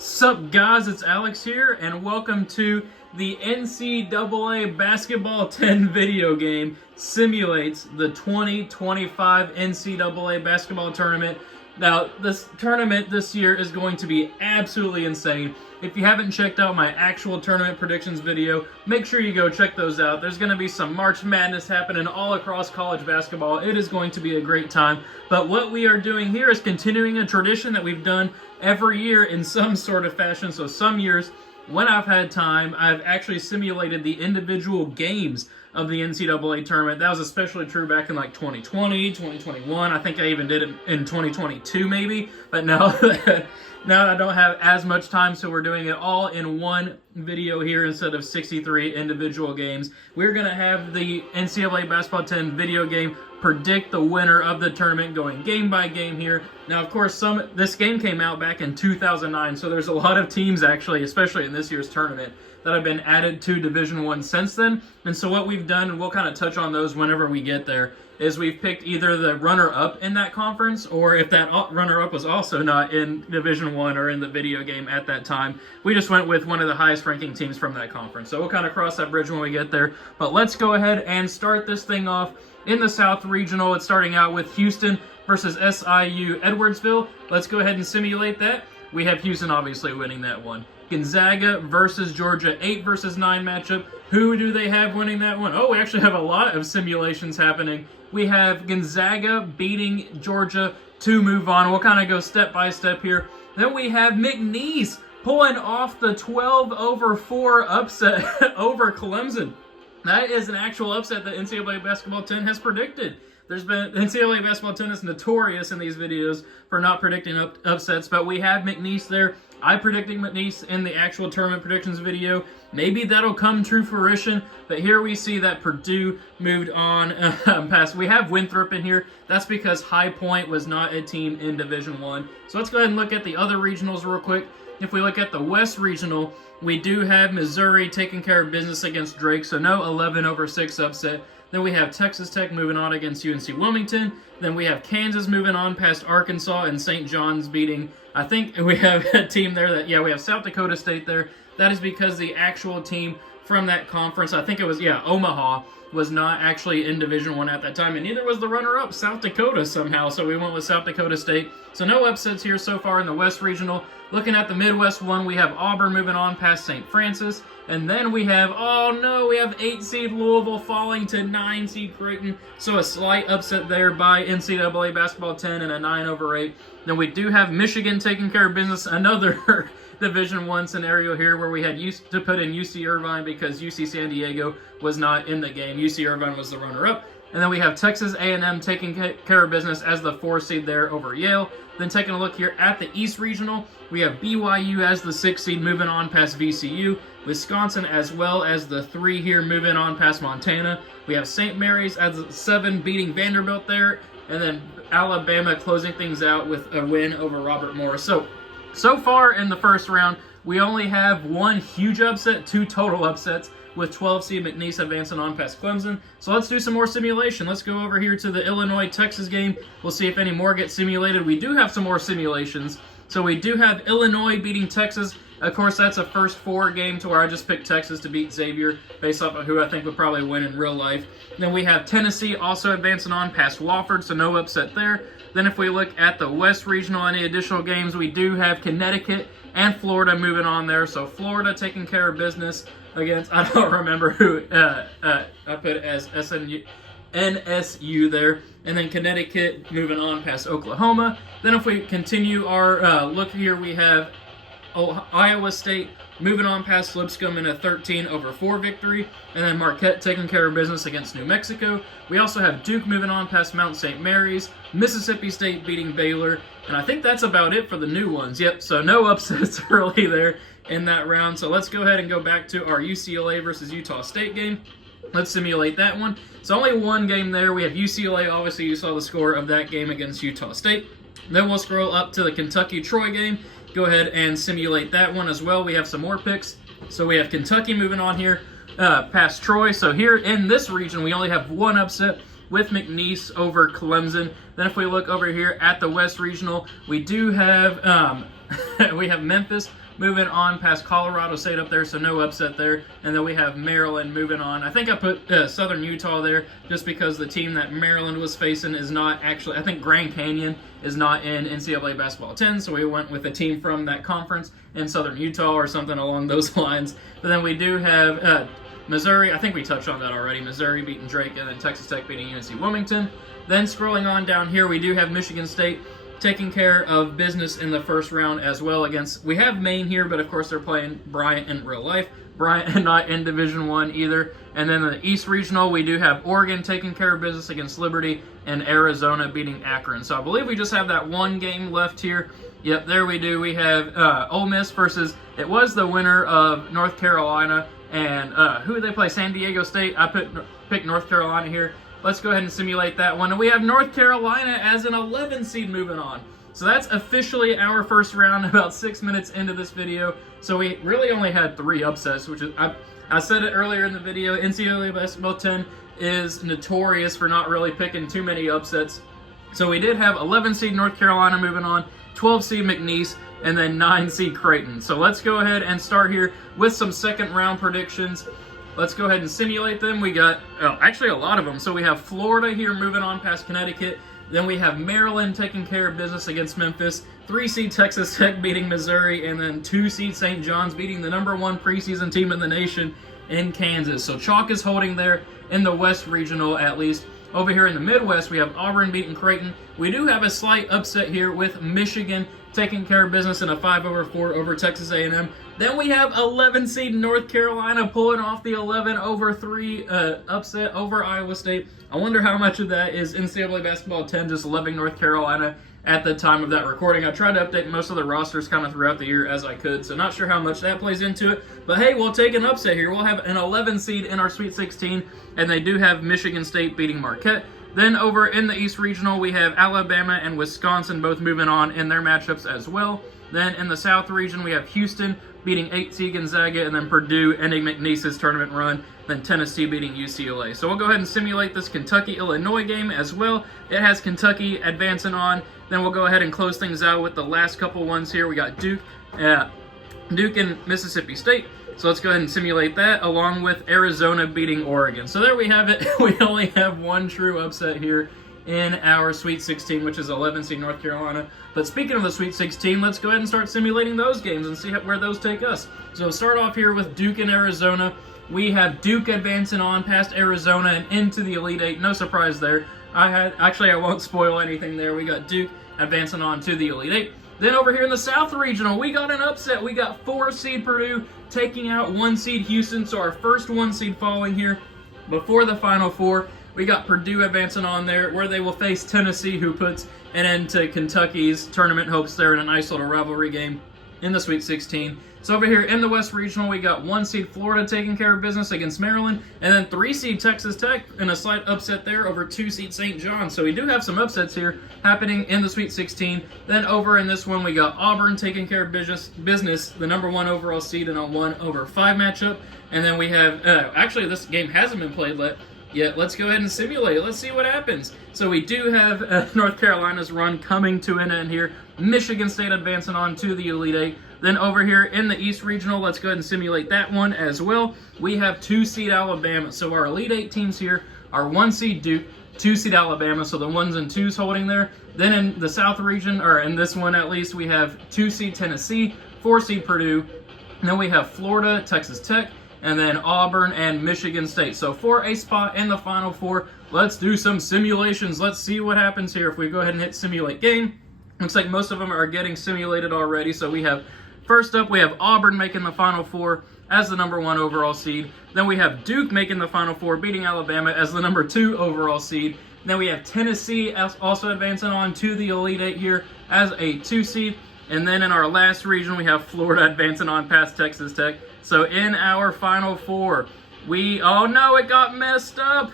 Sup guys, it's Alex here, and welcome to the NCAA Basketball 10 video game simulates the 2025 NCAA Basketball Tournament. Now, this tournament this year is going to be absolutely insane. If you haven't checked out my actual tournament predictions video, make sure you go check those out. There's going to be some March Madness happening all across college basketball. It is going to be a great time. But what we are doing here is continuing a tradition that we've done every year in some sort of fashion. So some years, when I've had time, I've actually simulated the individual games of the NCAA tournament. That was especially true back in like 2020, 2021. I think I even did it in 2022 maybe. But now I don't have as much time, so we're doing it all in one video here instead of 63 individual games. We're going to have the NCAA Basketball 10 video game predict the winner of the tournament going game by game here. Now, of course, this game came out back in 2009, so there's a lot of teams actually, especially in this year's tournament, that have been added to Division I since then. And so what we've done, and we'll kind of touch on those whenever we get there, is we've picked either the runner-up in that conference, or if that runner-up was also not in Division I or in the video game at that time, we just went with one of the highest-ranking teams from that conference. So we'll kind of cross that bridge when we get there. But let's go ahead and start this thing off in the South Regional. It's starting out with Houston versus SIU Edwardsville. Let's go ahead and simulate that. We have Houston obviously winning that one. Gonzaga versus Georgia, 8 versus 9 matchup. Who do they have winning that one? Oh, we actually have a lot of simulations happening. We have Gonzaga beating Georgia to move on. We'll kind of go step by step here. Then we have McNeese pulling off the 12-over-4 upset over Clemson. That is an actual upset that NCAA Basketball 10 has predicted. NCAA Basketball 10 is notorious in these videos for not predicting upsets, but we have McNeese there. I predicted McNeese in the actual tournament predictions video. Maybe that'll come true fruition, but here we see that Purdue moved on past. We have Winthrop in here. That's because High Point was not a team in Division I. So let's go ahead and look at the other regionals real quick. If we look at the West Regional, we do have Missouri taking care of business against Drake, so no 11-over-6 upset. Then we have Texas Tech moving on against UNC Wilmington. Then we have Kansas moving on past Arkansas and St. John's beating, I think we have a team there that, we have South Dakota State there. That is because the actual team from that conference, I think it was, Omaha, was not actually in Division I at that time, and neither was the runner-up, South Dakota, somehow, so we went with South Dakota State. So no upsets here so far in the West Regional. Looking at the Midwest one, we have Auburn moving on past St. Francis, and then we have, we have 8-seed Louisville falling to 9-seed Creighton, so a slight upset there by NCAA Basketball 10 and a 9-over-8. Then we do have Michigan taking care of business, another Division I scenario here where we had used to put in UC Irvine because UC San Diego was not in the game. UC Irvine was the runner-up. And then we have Texas A&M taking care of business as the 4 seed there over Yale. Then taking a look here at the East Regional, we have BYU as the 6 seed moving on past VCU. Wisconsin as well as the 3 here moving on past Montana. We have St. Mary's as the 7 beating Vanderbilt there. And then Alabama closing things out with a win over Robert Morris. So far in the first round, we only have one huge upset, 2 total upsets, with 12-seed McNeese advancing on past Clemson. So let's do some more simulation. Let's go over here to the Illinois-Texas game. We'll see if any more get simulated. We do have some more simulations. So we do have Illinois beating Texas. Of course, that's a first 4 game to where I just picked Texas to beat Xavier based off of who I think would probably win in real life. Then we have Tennessee also advancing on past Wofford, so no upset there. Then if we look at the West Regional, any additional games, we do have Connecticut and Florida moving on there. So Florida taking care of business against, I don't remember who I put as NSU there. And then Connecticut moving on past Oklahoma. Then if we continue our look here, we have Iowa State moving on past Lipscomb in a 13-over-4 victory. And then Marquette taking care of business against New Mexico. We also have Duke moving on past Mount St. Mary's. Mississippi State beating Baylor. And I think that's about it for the new ones. Yep, so no upsets really there in that round. So let's go ahead and go back to our UCLA versus Utah State game. Let's simulate that one. It's only one game there. We have UCLA. Obviously, you saw the score of that game against Utah State. Then we'll scroll up to the Kentucky-Troy game. Go ahead and simulate that one as well. We have some more picks. So we have Kentucky moving on here past Troy. So here in this region, we only have one upset with McNeese over Clemson. Then if we look over here at the West Regional, we do have we have Memphis moving on past Colorado State up there, so no upset there. And then we have Maryland moving on. I think I put Southern Utah there just because the team that Maryland was facing is not actually, I think Grand Canyon is not in NCAA Basketball 10, so we went with a team from that conference in Southern Utah or something along those lines. But then we do have Missouri, I think we touched on that already. Missouri beating Drake, and then Texas Tech beating UNC Wilmington. Then scrolling on down here, we do have Michigan State taking care of business in the first round as well against, we have Maine here, but of course they're playing Bryant in real life. Bryant not in Division I either. And then the East Regional, we do have Oregon taking care of business against Liberty and Arizona beating Akron. So I believe we just have that one game left here. Yep, there we do. We have Ole Miss versus, it was the winner of North Carolina, and who did they play? San Diego State. I picked North Carolina here. Let's go ahead and simulate that one. And we have North Carolina as an 11 seed moving on. So that's officially our first round, about 6 minutes into this video. So we really only had 3 upsets, which is, I said it earlier in the video, NCAA Basketball 10 is notorious for not really picking too many upsets. So we did have 11 seed North Carolina moving on, 12 seed McNeese, and then 9 seed Creighton. So let's go ahead and start here with some second round predictions. Let's go ahead and simulate them. We got, actually a lot of them. So we have Florida here moving on past Connecticut. Then we have Maryland taking care of business against Memphis. 3 seed Texas Tech beating Missouri. And then 2 seed St. John's beating the #1 preseason team in the nation in Kansas. So chalk is holding there in the West Regional at least. Over here in the Midwest, we have Auburn beating Creighton. We do have a slight upset here with Michigan taking care of business in a 5-over-4 over Texas A&M. Then we have 11 seed North Carolina pulling off the 11-over-3 upset over Iowa State. I wonder how much of that is NCAA Basketball 10 just loving North Carolina at the time of that recording. I tried to update most of the rosters kind of throughout the year as I could, so not sure how much that plays into it. But hey, we'll take an upset here. We'll have an 11 seed in our Sweet 16, and they do have Michigan State beating Marquette. Then over in the East Regional, we have Alabama and Wisconsin both moving on in their matchups as well. Then in the South region, we have Houston beating 8 seed Gonzaga, and then Purdue ending McNeese's tournament run, then Tennessee beating UCLA. So we'll go ahead and simulate this Kentucky-Illinois game as well. It has Kentucky advancing on. Then we'll go ahead and close things out with the last couple ones here. We got Duke and Mississippi State. So let's go ahead and simulate that, along with Arizona beating Oregon. So there we have it. We only have one true upset here in our Sweet 16, which is 11 seed North Carolina. But speaking of the Sweet 16, let's go ahead and start simulating those games and see where those take us. So start off here with Duke and Arizona. We have Duke advancing on past Arizona and into the Elite Eight. No surprise there. I won't spoil anything there. We got Duke advancing on to the Elite Eight. Then over here in the South Regional, we got an upset. We got 4 seed Purdue taking out 1 seed Houston. So our first 1 seed falling here before the Final Four. We got Purdue advancing on there, where they will face Tennessee, who puts an end to Kentucky's tournament hopes there in a nice little rivalry game in the Sweet 16. So over here in the West Regional, we got 1 seed Florida taking care of business against Maryland, and then 3 seed Texas Tech in a slight upset there over 2 seed St. John's. So we do have some upsets here happening in the Sweet 16. Then over in this one, we got Auburn taking care of business, the #1 overall seed in a 1-over-5 matchup. And then we have, actually this game hasn't been played yet. Let's go ahead and simulate it. Let's see what happens. So we do have North Carolina's run coming to an end here. Michigan State advancing on to the Elite Eight. Then over here in the East Regional, let's go ahead and simulate that one as well. We have 2 seed Alabama. So our Elite Eight teams here are 1 seed Duke, 2 seed Alabama, so the 1s and 2s holding there. Then in the South region, or in this one at least, we have 2 seed Tennessee, 4 seed Purdue. And then we have Florida, Texas Tech, and then Auburn and Michigan State. So for a spot in the Final Four, let's do some simulations. Let's see what happens here. If we go ahead and hit simulate game, looks like most of them are getting simulated already. So we have, first up, we have Auburn making the Final Four as the #1 overall seed. Then we have Duke making the Final Four, beating Alabama as the #2 overall seed. Then we have Tennessee also advancing on to the Elite Eight here as a 2 seed. And then in our last region, we have Florida advancing on past Texas Tech. So in our Final Four, oh no, it got messed up.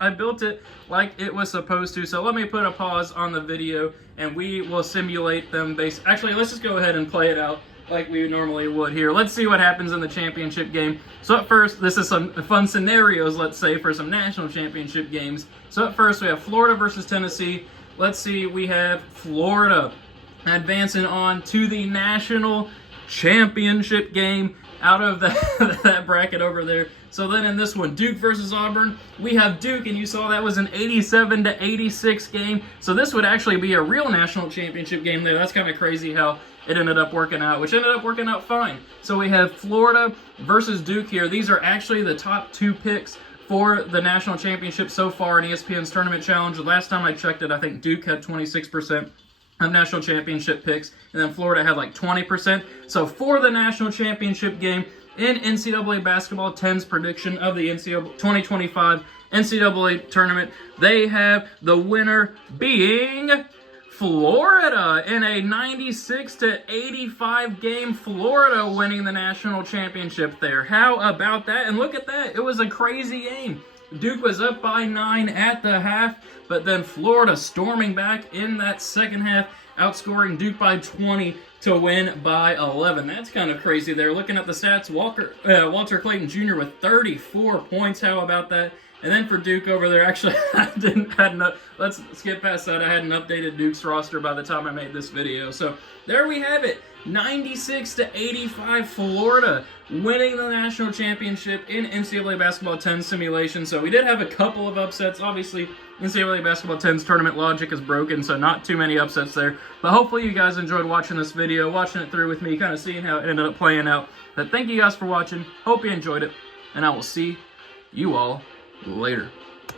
I built it like it was supposed to. So let me put a pause on the video and we will simulate them actually, let's just go ahead and play it out like we normally would here. Let's see what happens in the championship game. So at first, this is some fun scenarios, let's say, for some national championship games. So at first, we have Florida versus Tennessee. Let's see, we have Florida advancing on to the national championship game out of that bracket over there. So then in this one, Duke versus Auburn, we have Duke, and you saw that was an 87-86 game. So this would actually be a real national championship game there. That's kind of crazy how it ended up working out, which ended up working out fine. So we have Florida versus Duke here. These are actually the top 2 picks for the national championship so far in ESPN's Tournament Challenge. The last time I checked it, I think Duke had 26% of national championship picks, and then Florida had like 20%. So for the national championship game in NCAA Basketball 10's prediction of the 2025 NCAA tournament, they have the winner being Florida in a 96-85 game. Florida winning the national championship there. How about that? And look at that. It was a crazy game. Duke was up by 9 at the half, but then Florida storming back in that second half, outscoring Duke by 20 to win by 11. That's kind of crazy there. Looking at the stats, Walter Clayton Jr. with 34 points. How about that? And then for Duke over there, actually, let's skip past that. I hadn't updated Duke's roster by the time I made this video. So there we have it. 96-85 Florida winning the national championship in NCAA Basketball 10 simulation. So we did have a couple of upsets. Obviously, NCAA Basketball 10's tournament logic is broken, so not too many upsets there. But hopefully you guys enjoyed watching this video, watching it through with me, kind of seeing how it ended up playing out. But thank you guys for watching. Hope you enjoyed it, and I will see you all later.